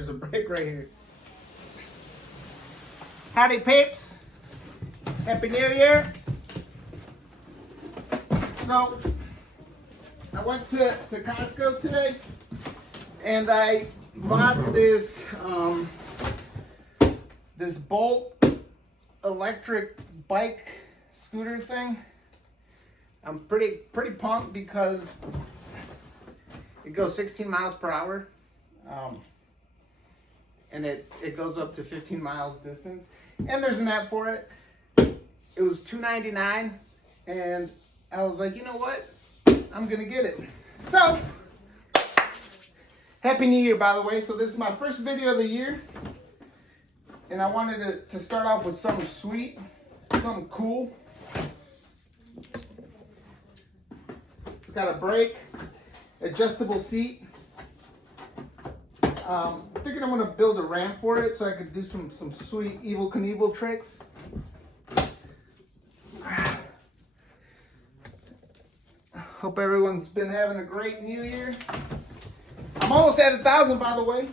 There's a brake right here. Howdy, peeps. Happy New Year. So, I went to Costco today, and I bought this this Bolt electric bike scooter thing. I'm pretty pumped because it goes 16 miles per hour, and it goes up to 15 miles distance. And there's an app for it. It was $2.99, and I was like, you know what? I'm gonna get it. So, Happy New Year, by the way. So this is my first video of the year, and I wanted to start off with something sweet, something cool. It's got a brake, adjustable seat. I'm thinking I'm gonna build a ramp for it so I could do some sweet Evel Knievel tricks. Hope everyone's been having a great New Year. I'm almost at 1,000, by the way.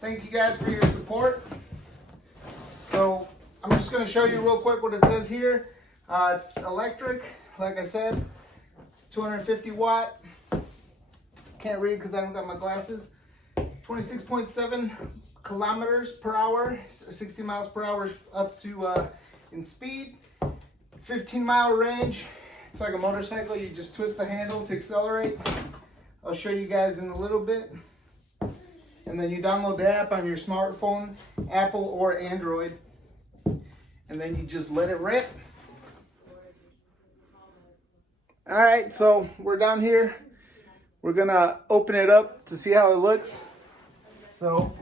Thank you guys for your support. So I'm just gonna show you real quick what it says here. It's electric, like I said, 250 watt. Can't read because I don't got my glasses. 26.7 kilometers per hour, 60 miles per hour up to in speed. 15-mile range. It's like a motorcycle. You just twist the handle to accelerate. I'll show you guys in a little bit. And then you download the app on your smartphone, Apple or Android. And then you just let it rip. All right, so we're down here. We're gonna open it up to see how it looks. So,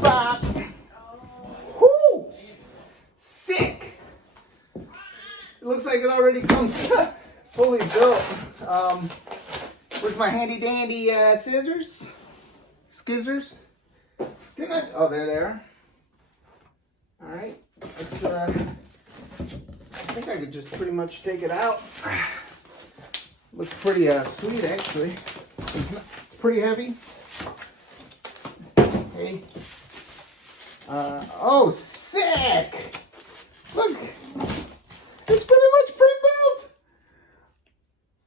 bop. Whoo! Sick! It looks like it already comes fully built. Where's my handy dandy scissors? Skizzers? Oh, there they are. All right, let's, I think I could just pretty much take it out. Looks pretty sweet, actually. It's pretty heavy. Okay. Oh, sick! Look, it's pretty much pre-built.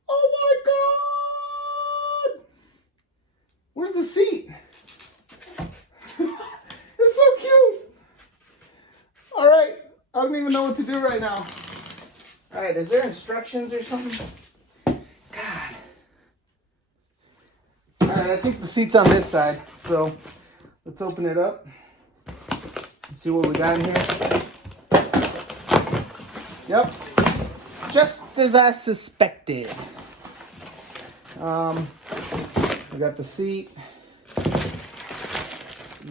Oh my god! Where's the seat? It's so cute. All right, I don't even know what to do right now. All right, is there instructions or something? God. All right, I think the seat's on this side, so let's open it up and see what we got in here. Yep, just as I suspected. We got the seat.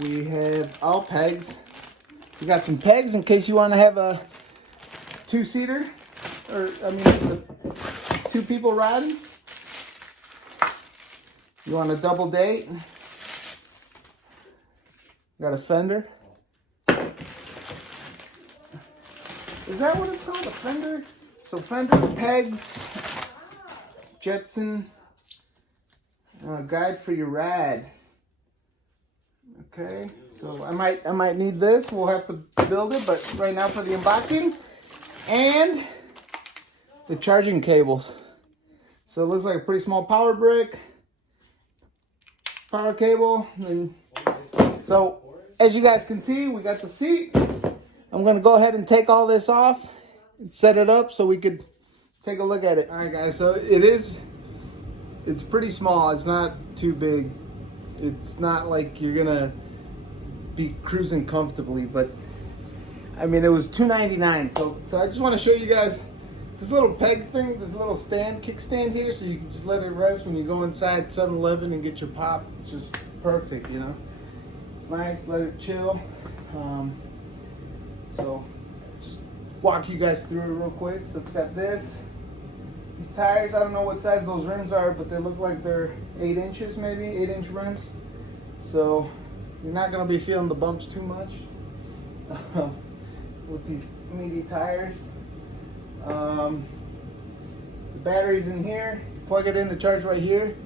We have all pegs. We got some pegs in case you want to have a two-seater, or I mean, two people riding. You want a double date? Got a fender. Is that what it's called? A fender? So fender, pegs, Jetson, guide for your ride. Okay, so I might need this. We'll have to build it, but right now for the unboxing and the charging cables. So it looks like a pretty small power brick, power cable, and so as you guys can see, we got the seat. I'm gonna go ahead and take all this off and set it up so we could take a look at it. All right, guys, so it's pretty small. It's not too big. It's not like you're gonna be cruising comfortably, but I mean, it was $2.99. So I just want to show you guys this little peg thing, this little stand, kickstand here, so you can just let it rest when you go inside 7-Eleven and get your pop. It's just perfect, you know. It's nice, let it chill. So just walk you guys through it real quick. So it's got this. These tires, I don't know what size those rims are, but they look like they're 8 inches, maybe 8-inch rims. So you're not gonna be feeling the bumps too much with these meaty tires. The battery's in here. You plug it in to charge right here.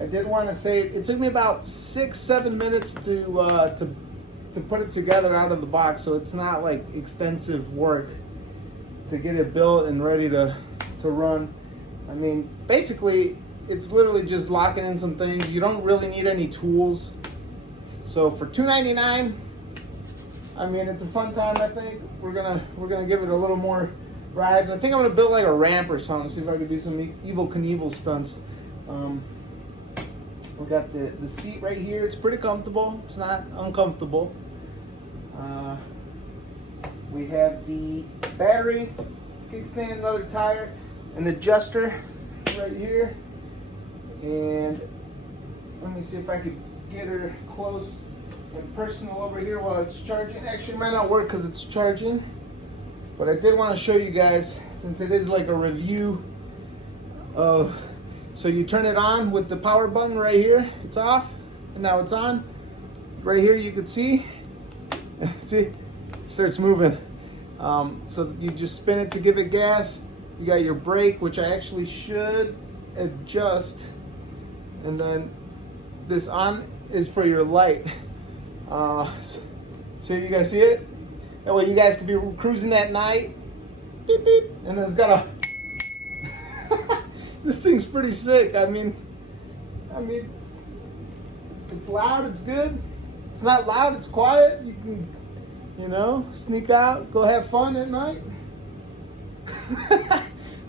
I did want to say it took me about 6-7 minutes to put it together out of the box, so it's not like extensive work to get it built and ready to run. I mean, basically, it's literally just locking in some things. You don't really need any tools. So for $2.99, I mean, it's a fun time. I think we're gonna give it a little more rides. I think I'm gonna build like a ramp or something. See if I can do some Evel Knievel stunts. We got the seat right here. It's pretty comfortable. It's not uncomfortable. We have the battery, kickstand, another tire, an adjuster right here. And let me see if I could get her close and personal over here while it's charging. Actually, it might not work because it's charging. But I did want to show you guys, since it is like a review of, so you turn it on with the power button right here. It's off, and now it's on. Right here you can see, see, it starts moving. So you just spin it to give it gas. You got your brake, which I actually should adjust. And then this on is for your light. So you guys see it? That way you guys can be cruising at night. Beep, beep. And then it's got a... This thing's pretty sick. I mean, it's loud, it's good. It's not loud, it's quiet. You can, you know, sneak out, go have fun at night.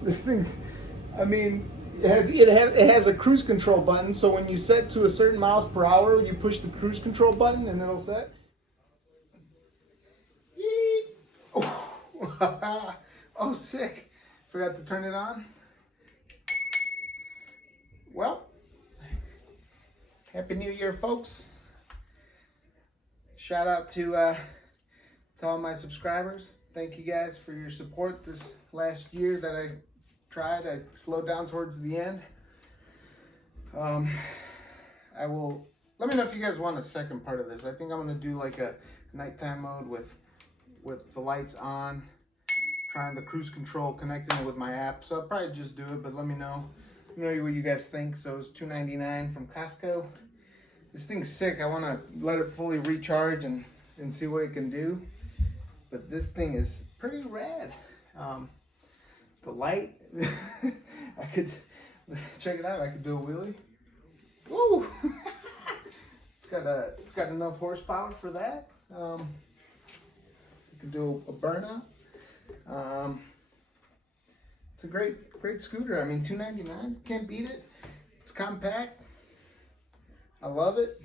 This thing, I mean, it has a cruise control button, so when you set to a certain miles per hour, you push the cruise control button and it'll set. Oh, sick. Forgot to turn it on. Well, Happy New Year, folks. Shout out to all my subscribers. Thank you guys for your support this last year that I tried. I slowed down towards the end. I will, let me know if you guys want a second part of this. I think I'm going to do like a nighttime mode with the lights on, trying the cruise control, connecting it with my app. So I'll probably just do it, but let me know. Let me know what you guys think. So it's $2.99 from Costco. This thing's sick. I want to let it fully recharge and see what it can do. But this thing is pretty rad. The light, I could, check it out. I could do a wheelie. Woo! It's got enough horsepower for that. You could do a burnout. It's a great scooter. I mean, $2.99, can't beat it. It's compact. I love it.